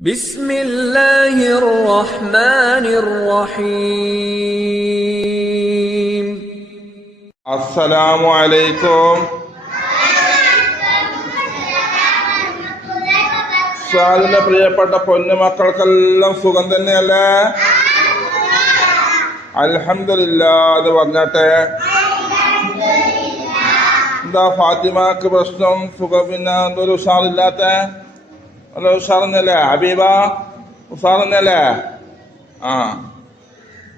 بسم الله الرحمن الرحيم السلام عليكم. സാദിന്റെ പ്രിയപ്പെട്ട പൊന്നുമക്കൾക്കെല്ലാം സുഖം തന്നെയല്ലേ? അൽഹംദുലില്ലാഹ് എന്ന് പറഞ്ഞാട്ടെ. എന്താ ഫാത്തിമാക്ക് പ്രശ്നം? സുഖം പിന്നെ എന്തൊരു ഉഷാറില്ലാത്ത? അല്ല ഉഷാറന്നല്ലേ ഹബീബ? ഉഷാറന്നല്ലേ? ആ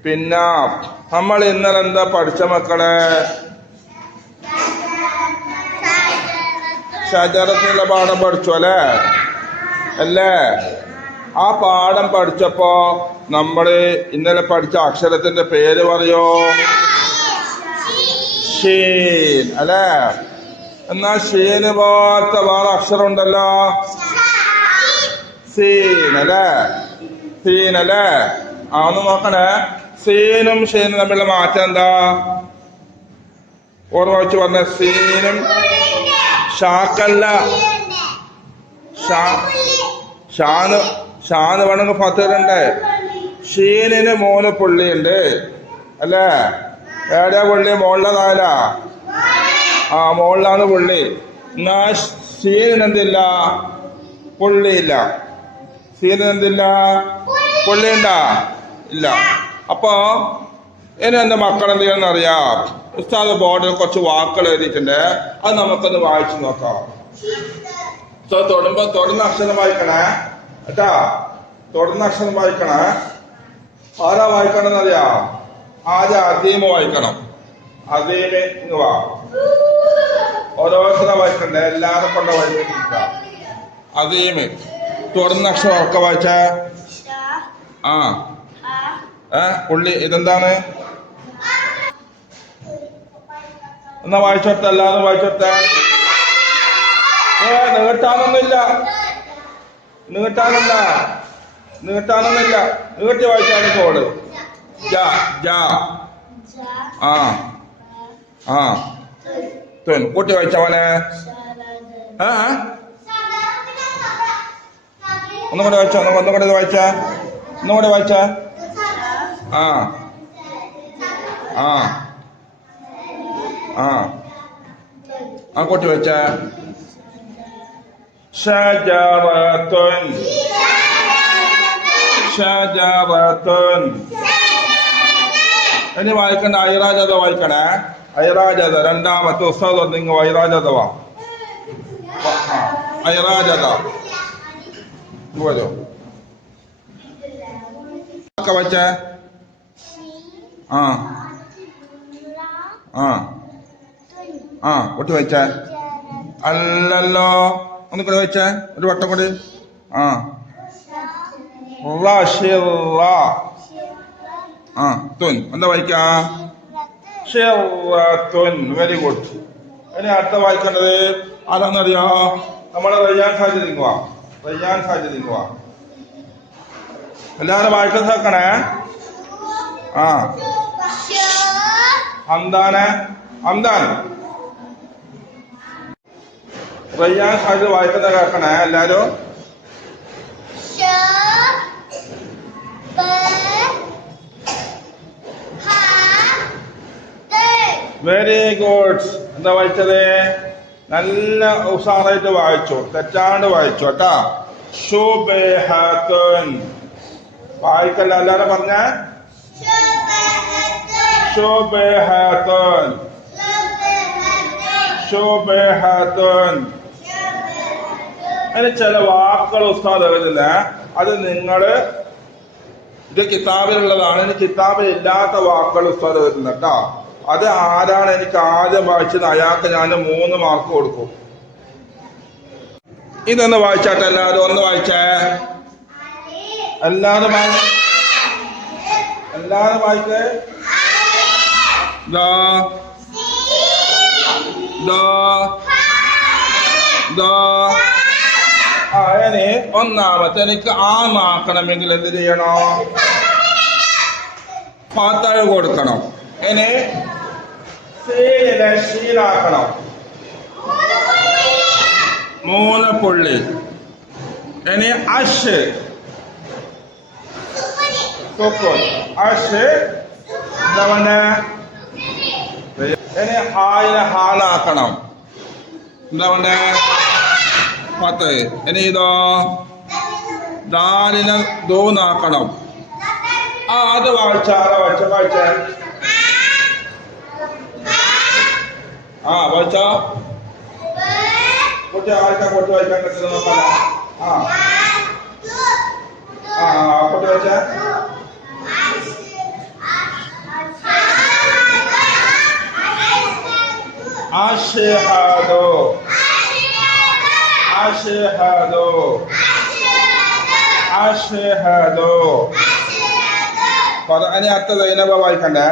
പിന്നെ നമ്മൾ ഇന്നലെ എന്താ പഠിച്ച മക്കളെ? ഷജറത്തിനുള്ള പാഠം പഠിച്ചു അല്ലേ? ആ പാഠം പഠിച്ചപ്പോ നമ്മള് ഇന്നലെ പഠിച്ച അക്ഷരത്തിന്റെ പേര് പറയോ? ഷീൻ അല്ലേ? എന്നാ ഷീന് പോലത്തെ വേറെ അക്ഷരം ഉണ്ടല്ലോ, സീൻ അല്ലേ? സീൻ അല്ലേ? ആ ഒന്ന് നോക്കണേ. സീനും ഷീനും തമ്മിലുള്ള മാറ്റം എന്താ? ഓർമ്മ വെച്ച് പറഞ്ഞ സീനും ഷാക്കല്ല. ഷാന്ന് വേണമെങ്കിൽ ഫത്തറുണ്ട്. ഷീനിന് 3 പുള്ളിയുണ്ട് അല്ലേ? ഏടാ പുള്ളി? മുകളിലെ നാല. ആ മുകളിലാണ് പുള്ളി. എന്നാ ഷീനിന് എന്തില്ല? പുള്ളിയില്ല. സീനിന് എന്തില്ല? പുള്ളിയുണ്ടാ? ഇല്ല. അപ്പോ ഇനി എന്റെ മക്കൾ എന്ത് ചെയ്യണമെന്ന് അറിയാം. ഉസ്താദ് ബോർഡിൽ കുറച്ച് വാക്കുകൾ എഴുതിയിട്ടുണ്ട്, അത് നമുക്കൊന്ന് വായിച്ചു നോക്കാം. തൊടുന്ന അക്ഷരം വായിക്കണേ കേട്ടാ. തൊടുന്ന അക്ഷരം വായിക്കണേ. ആരാ വായിക്കണമെന്ന് അറിയാം? ആദ്യം അദീമ് വായിക്കണം. അദീമ് വാ. ഓരോരുത്തരെ വായിക്കണ്ടേ, എല്ലാരും കൊണ്ട് വായിക്കില്ല. അദീമ് തൊടുന്ന അക്ഷരം ഒക്കെ വായിച്ച. ആ പുള്ളി ഇതെന്താണ്? എന്നാ വായിച്ചോട്ടെ, എല്ലാരും വായിച്ചോട്ടെ. നീട്ടാനൊന്നുമില്ല. നീട്ടി വായിച്ചാണ് കോഡ്. കൂട്ടി വായിച്ചവനെ. ഒന്നുകൂടെ വായിച്ച. ഒന്നുകൂടെ വായിച്ച. കൂട്ടി വായിച്ച. ഷജറത്തുൻ. ഇനി വായിക്കണ്ട ഐറാജത വായിക്കണേ. ഐറാജത രണ്ടാമത്തെ ഉസ്താദ് നിങ്ങൾ ഐറാജത വാ. ഐറാജത വരൂ. വായിച്ച. ഒട്ടി വായിച്ച. അല്ലല്ലോ, ഒന്ന് കൂടെ വായിച്ച. ഒരു വട്ടം കൂടി. എന്താ വായിക്ക? Very good. ഇനി അടുത്ത വായിക്കേണ്ടത് ആരാന്നറിയോ? നമ്മളെ റയ്യാൻ സാഹചര്യങ്ങുവാ. എല്ലാരും വായിക്കാൻ നോക്കണേ. ഹംദാൻ റയ്യാൻ സാഹചര്യം വായിക്കുന്ന കേൾക്കണേ എല്ലാരും. Very good. എന്താ വായിച്ചത്? നല്ല ഉഷാറായിട്ട് വായിച്ചു, തെറ്റാണ്ട് വായിച്ചു കേട്ടാ. ശുബഹത്തുൻ വായിക്കല്ല, എല്ലാരും പറഞ്ഞ ശുബഹത്തുൻ. അതിന് ചില വാക്കുകൾ ഉസ്താദ് എഴുതില്ല. അത് നിങ്ങള് ഇത് കിതാബിലുള്ളതാണ്. ഇനി കിതാബിൽ ഇല്ലാത്ത വാക്കുകൾ ഉസ്താദ് എഴുതുന്ന കേട്ടോ. അത് ആരാണ് എനിക്ക് ആദ്യം വായിച്ചത് അയാൾക്ക് ഞാൻ 3 മാർക്ക് കൊടുക്കും. ഇതൊന്ന് വായിച്ചാട്ടെ എല്ലാവരും. ഒന്ന് വായിച്ചേ. എല്ലാരും വായിക്കേ. ഇനി ഒന്നാമത്തെ എനിക്ക് ആക്കണമെങ്കിൽ എന്ത് ചെയ്യണോ? ഫാത്തഹ കൊടുക്കണം. ഇനി ഷീനാക്കണം. 3 പുള്ളി. ഇനി സുക്കൂൻ. അഷ് എന്താ വേണ്ടേ? ഇനി ഹായിനെ ഹാനാക്കണം. എന്താ വേണ്ടേ? പത്ത്. ഇനി ഇതോ ദാലിനെ ദൂന്നാക്കണം. അത് വായിച്ച ആരാ വായിച്ച? വായിച്ചോ. കുട്ടി ആർക്കാ കൊട്ടി വായിക്കാൻ പറ്റുന്നത് നോക്കാം. കൊട്ടി വായിച്ച അഷ്ഹദു അഷ്ഹദു അഷ്ഹദു. ഇനി അടുത്ത സൈനബ വായിക്കണ്ടേ?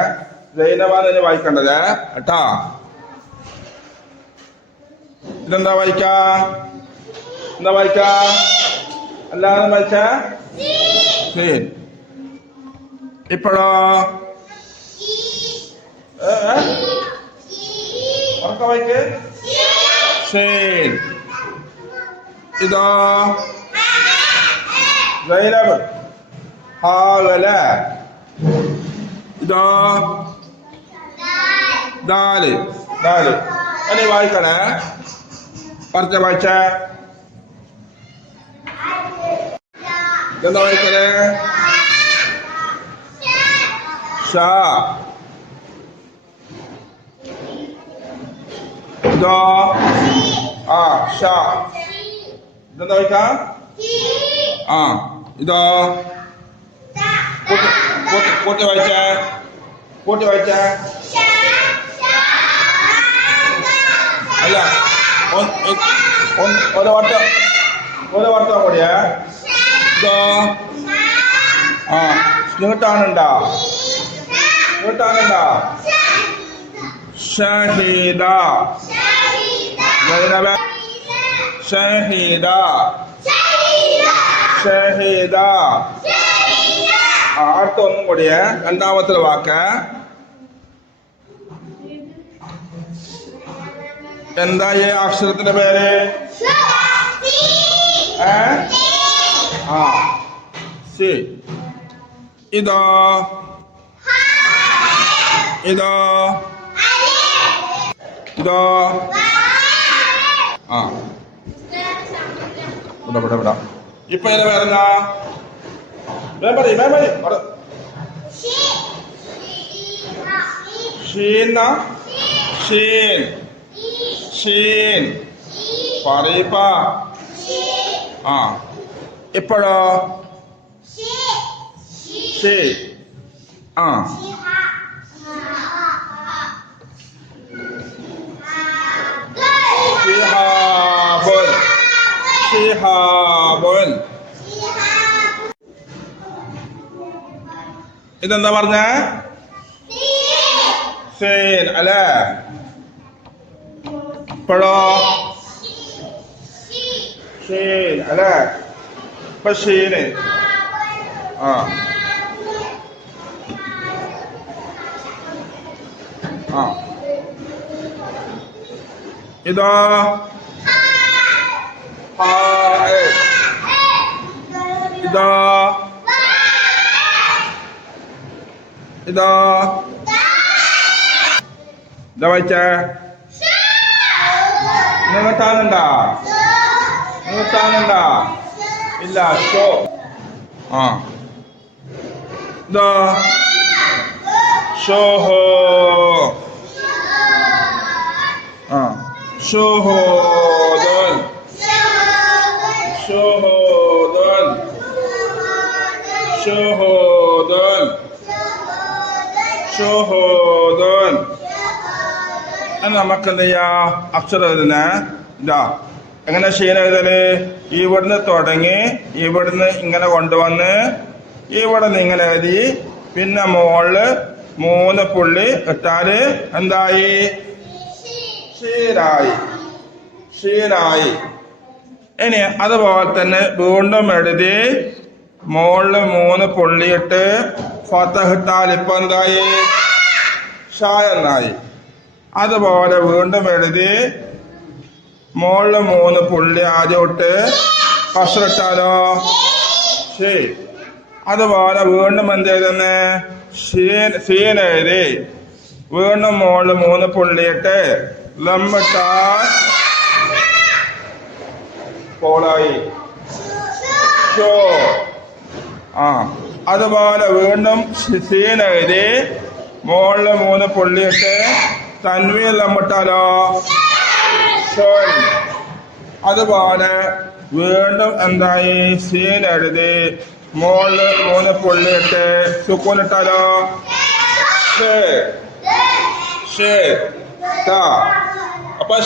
സൈനബാണ് വായിക്കേണ്ടത് കേട്ടാ. ഇതെന്താ വായിക്കാ? എന്താ വായിക്കാ? അല്ലാതെ വായിച്ച ഇപ്പോഴോ ഉറക്ക വായിക്ക്. ഇതോ സൈനബ് ഹാഗല. ഇതോ ദാല് ദാല്. ഇനി വായിക്കണേ. പറഞ്ഞ വായിച്ച എന്താ വായിക്കണേ? ഷാ. ഇതോ ഷാ. ഇതെന്താ വായിക്ക? ഇതോ കൂട്ടി വായിച്ച കൂട്ടി വായിച്ച അല്ല ഓരോ വട്ടം കൂടിയേ. ഇതോ നീട്ടാനുണ്ടോ? ഷഹീദ. ഷഹീദ ഷഹീദ. അടുത്ത ഒന്നും കൂടിയേ. രണ്ടാമത്തെ വാക്ക് എന്താ? ഈ അക്ഷരത്തിന്റെ പേര് സി. ഇതോ ഇതോ ഇതോ വിടാ. ഇപ്പൊ ഇതിന്റെ പേരെന്താ? ഷീൻ. ഷീൻ പറയപ്പ. ഇപ്പോഴോ ഷീ. ഷിഹാബുൻ. ഷിഹാബുൻ. ഇതെന്താ പറഞ്ഞ? സീൻ അല്ലേ? ഇപ്പോഴോ ഷീൻ അല്ലേ? ഇപ്പൊ ഷീന്. ഇതോ ഇതോ ഇതോ ഇതാ വായിച്ചേ. നിങ്ങട്ടാനുണ്ടാ? ഇല്ല. ഷോ. ഇതോ ഷോഹോ. ഷുഹൂദുൻ. ഷുഹൂദുൻ. ഷുഹൂദുൻ. ഷുഹൂദുൻ. നമുക്ക് എന്ത് ചെയ്യാം? അക്ഷരം എഴുതുന്നേ. ഇതാ എങ്ങനെ ഷീൻ എഴുതല്? ഇവിടുന്ന് തുടങ്ങി ഇവിടുന്ന് ഇങ്ങനെ കൊണ്ടുവന്ന് ഇവിടുന്ന് ഇങ്ങനെ എഴുതി പിന്നെ മുകളില് 3 പുള്ളി ഇട്ടാല് എന്തായി? ഷീനായി. ഇനി അതുപോലെ തന്നെ വീണ്ടും എഴുതി മുകളില് 3 പുള്ളിയിട്ട് ഫതഹ് ഇട്ടാൽ ഇപ്പൊ എന്തായി? ഷാ എന്നായി. അതുപോലെ വീണ്ടും എഴുതി മുകളില് 3 പുള്ളി ആദ്യം ഇട്ട് കസ്റിട്ടാലോ? ശരി. അതുപോലെ വീണ്ടും എന്ത് ചെയ്തെന്ന് സീൻ എഴുതി വീണ്ടും മോളിൽ 3 പുള്ളിയിട്ട് ലമ്മിട്ടാൽ പോളായി ഷോ. അതുപോലെ വീണ്ടും സീൻ എഴുതി മോളിൽ 3 പുള്ളിയിട്ട് തൻവീൻ ലമ്മിട്ടാലോ ഷോൻ. അതുപോലെ വീണ്ടും എന്തായി സീൻ എഴുതി മോളിൽ 3 പുള്ളിയിട്ട് സുക്കൂനിട്ടാലോ അപ്പൊ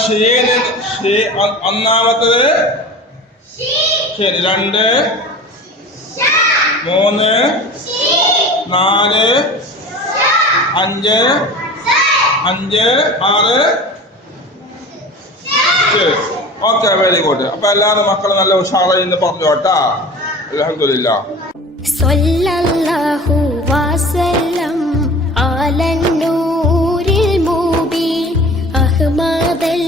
ഒന്നാമത്തത് ശരി 2 3 4 5 5 6 ഓക്കെ വെരി ഗുഡ്. അപ്പൊ എല്ലാവരും മക്കള് നല്ല ഉഷാറായി എന്ന് പറഞ്ഞു കേട്ടാ. അൽഹംദുലില്ലാ. സ്വല്ലല്ലാഹു വസല്ലം അലൻ നൂരിൽ മുബീൻ അഹ്മദൽ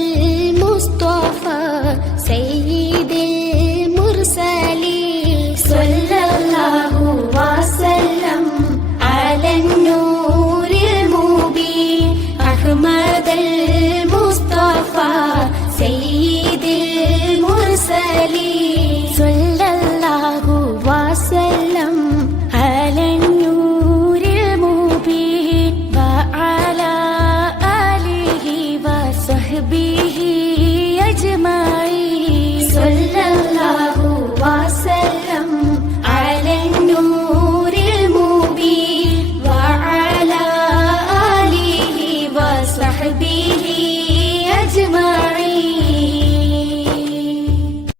മുസ്തഫ സയ്യിദുൽ മുർസലീൻ. സ്വല്ലല്ലാഹു വസല്ലം അലൻ നൂരിൽ മുബീൻ അഹ്മദൽ മുസ്തഫ സയ്യിദുൽ മുർസലീൻ.